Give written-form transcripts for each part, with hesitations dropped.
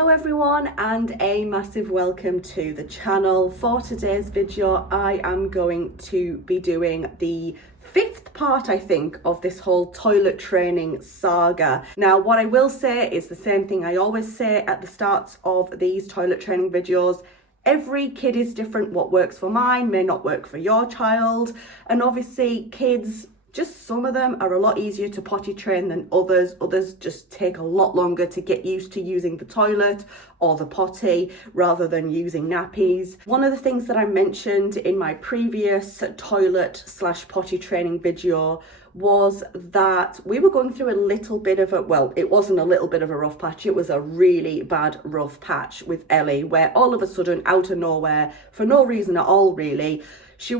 Hello everyone, and a massive welcome to the channel. For today's video I am going to be doing the fifth part, I think, of this whole toilet training saga. Now what I will say is the same thing I always say at the starts of these toilet training videos. Every kid is different. What works for mine may not work for your child, and obviously kids, just some of them are a lot easier to potty train than others. Others just take a lot longer to get used to using the toilet or the potty rather than using nappies. One of the things that I mentioned in my previous toilet/potty training video was that we were going through a little bit of a, well, it wasn't a little bit of a rough patch, it was a really bad rough patch with Ellie, where all of a sudden, out of nowhere, for no reason at all really, she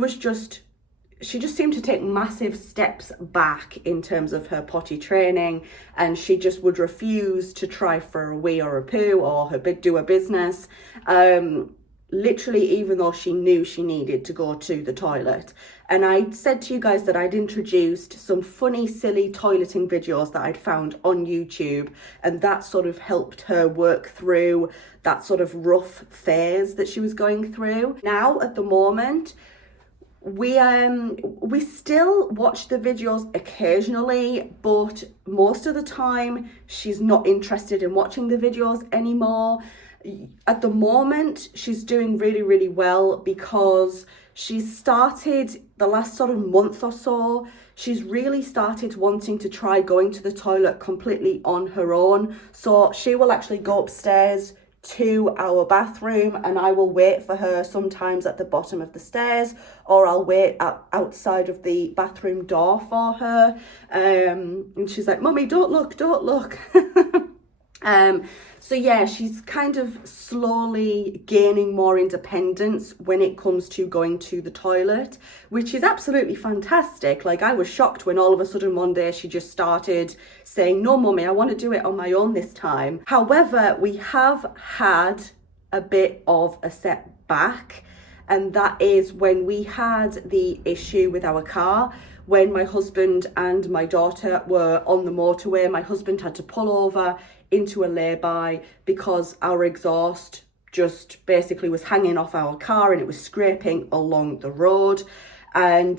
just seemed to take massive steps back in terms of her potty training, and she just would refuse to try for a wee or a poo or do a business, literally, even though she knew she needed to go to the toilet. And I said to you guys that I'd introduced some funny, silly toileting videos that I'd found on YouTube, and that sort of helped her work through that sort of rough phase that she was going through. Now, at the moment, we still watch the videos occasionally, but most of the time she's not interested in watching the videos anymore. At the moment she's doing really well, because she's started the last sort of month or so, she's really started wanting to try going to the toilet completely on her own. So she will actually go upstairs to our bathroom, and I will wait for her sometimes at the bottom of the stairs, or I'll wait outside of the bathroom door for her, and she's like, "Mummy, don't look." So yeah, she's kind of slowly gaining more independence when it comes to going to the toilet, which is absolutely fantastic. Like, I was shocked when all of a sudden one day she just started saying, "No, Mummy, I want to do it on my own this time." However, we have had a bit of a setback, and that is when we had the issue with our car. When my husband and my daughter were on the motorway, my husband had to pull over into a lay-by because our exhaust just basically was hanging off our car and it was scraping along the road. And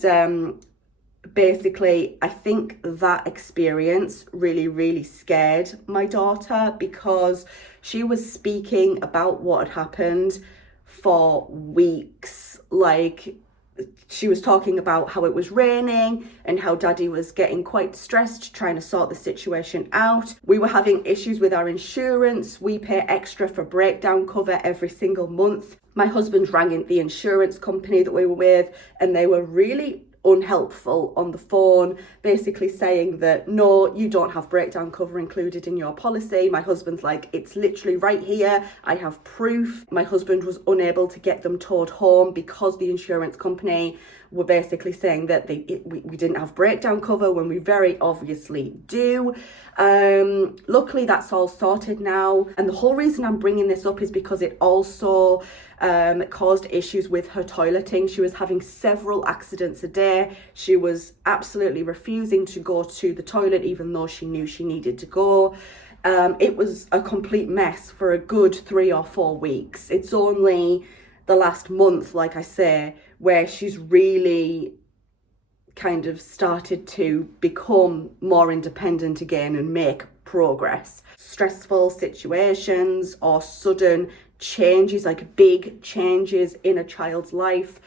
basically, I think that experience really scared my daughter, because she was speaking about what had happened for weeks. Like, she was talking about how it was raining and how Daddy was getting quite stressed trying to sort the situation out. We were having issues with our insurance. We pay extra for breakdown cover every single month. My husband rang in the insurance company that we were with, and they were really unhelpful on the phone, basically saying that no, you don't have breakdown cover included in your policy. My husband's like, "It's literally right here, I have proof." My husband was unable to get them towed home because the insurance company were basically saying that we didn't have breakdown cover, when we very obviously do. Luckily that's all sorted now, and the whole reason I'm bringing this up is because it also caused issues with her toileting. She was having several accidents a day. She was absolutely refusing to go to the toilet even though she knew she needed to go. It was a complete mess for a good 3 or 4 weeks. It's only the last month, like I say, where she's really kind of started to become more independent again and make progress. Stressful situations or sudden changes, like big changes in a child's life,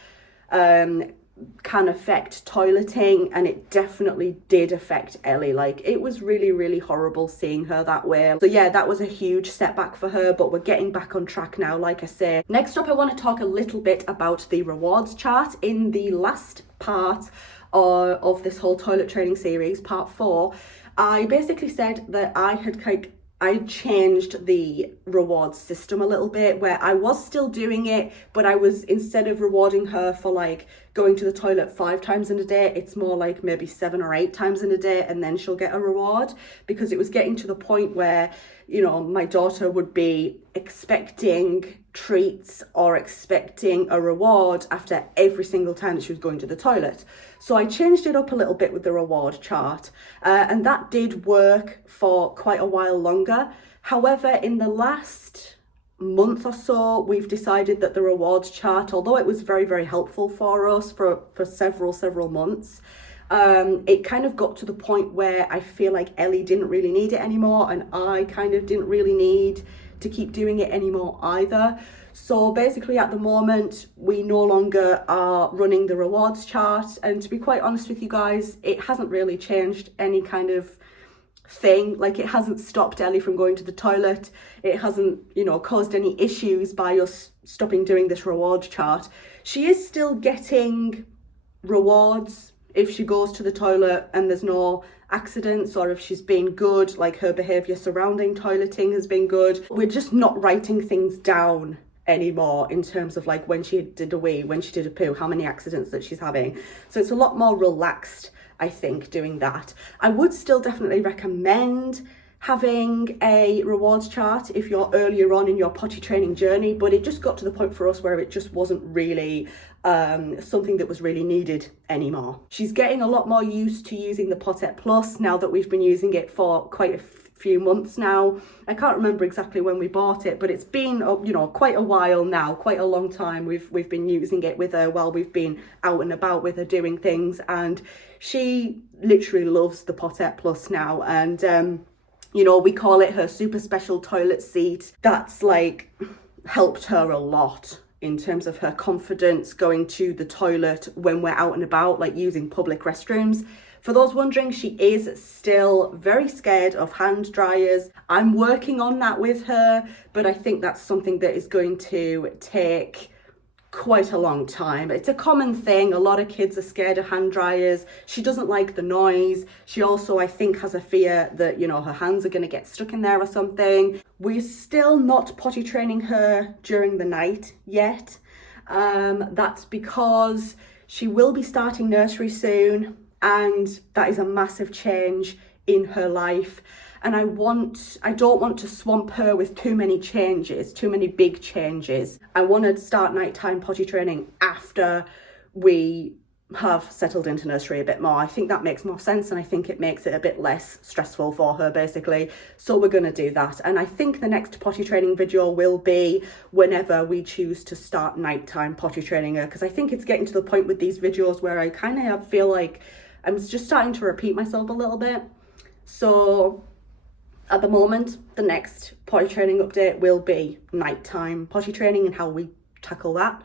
can affect toileting, and it definitely did affect Ellie. Like, it was really horrible seeing her that way. So yeah, that was a huge setback for her, but we're getting back on track now, like I say. Next up, I want to talk a little bit about the rewards chart. In the last part of this whole toilet training series, part 4, I basically said that I changed the reward system a little bit, where I was still doing it, but I was, instead of rewarding her for like going to the toilet 5 times in a day, it's more like maybe 7 or 8 times in a day, and then she'll get a reward, because it was getting to the point where, you know, my daughter would be expecting treats or expecting a reward after every single time that she was going to the toilet. So I changed it up a little bit with the reward chart, and that did work for quite a while longer. However, in the last month or so, we've decided that the rewards chart, although it was very, very helpful for us for several months, it kind of got to the point where I feel like Ellie didn't really need it anymore, and I kind of didn't really need to keep doing it anymore either. So basically at the moment, we no longer are running the rewards chart, and to be quite honest with you guys, it hasn't really changed any kind of thing. Like, it hasn't stopped Ellie from going to the toilet. It hasn't, you know, caused any issues by us stopping doing this rewards chart. She is still getting rewards if she goes to the toilet and there's no accidents, or if she's been good, like her behaviour surrounding toileting has been good. We're just not writing things down anymore in terms of like when she did a wee, when she did a poo, how many accidents that she's having. So it's a lot more relaxed, I think, doing that. I would still definitely recommend having a rewards chart if you're earlier on in your potty training journey, but it just got to the point for us where it just wasn't really something that was really needed anymore. She's getting a lot more used to using the Potette Plus now that we've been using it for quite a few months now. I can't remember exactly when we bought it, but it's been, you know, quite a while now, quite a long time. We've been using it with her while we've been out and about with her doing things, and she literally loves the Potette Plus now. And you know, we call it her super special toilet seat. That's like helped her a lot in terms of her confidence going to the toilet when we're out and about, like using public restrooms. For those wondering, she is still very scared of hand dryers. I'm working on that with her, but I think that's something that is going to take quite a long time. It's a common thing. A lot of kids are scared of hand dryers. She doesn't like the noise. She also, I think, has a fear that, you know, her hands are going to get stuck in there or something. We're still not potty training her during the night yet. That's because she will be starting nursery soon, and that is a massive change in her life. And I don't want to swamp her with too many changes, too many big changes. I want to start nighttime potty training after we have settled into nursery a bit more. I think that makes more sense, and I think it makes it a bit less stressful for her, basically. So we're going to do that. And I think the next potty training video will be whenever we choose to start nighttime potty training her, because I think it's getting to the point with these videos where I kind of feel like I'm just starting to repeat myself a little bit. So at the moment, the next potty training update will be nighttime potty training and how we tackle that.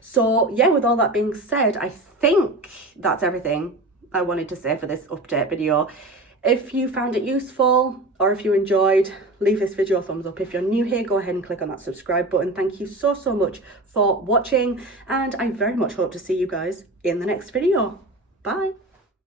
So yeah, with all that being said, I think that's everything I wanted to say for this update video. If you found it useful or if you enjoyed, leave this video a thumbs up. If you're new here, go ahead and click on that subscribe button. Thank you so much for watching, and I very much hope to see you guys in the next video. Bye.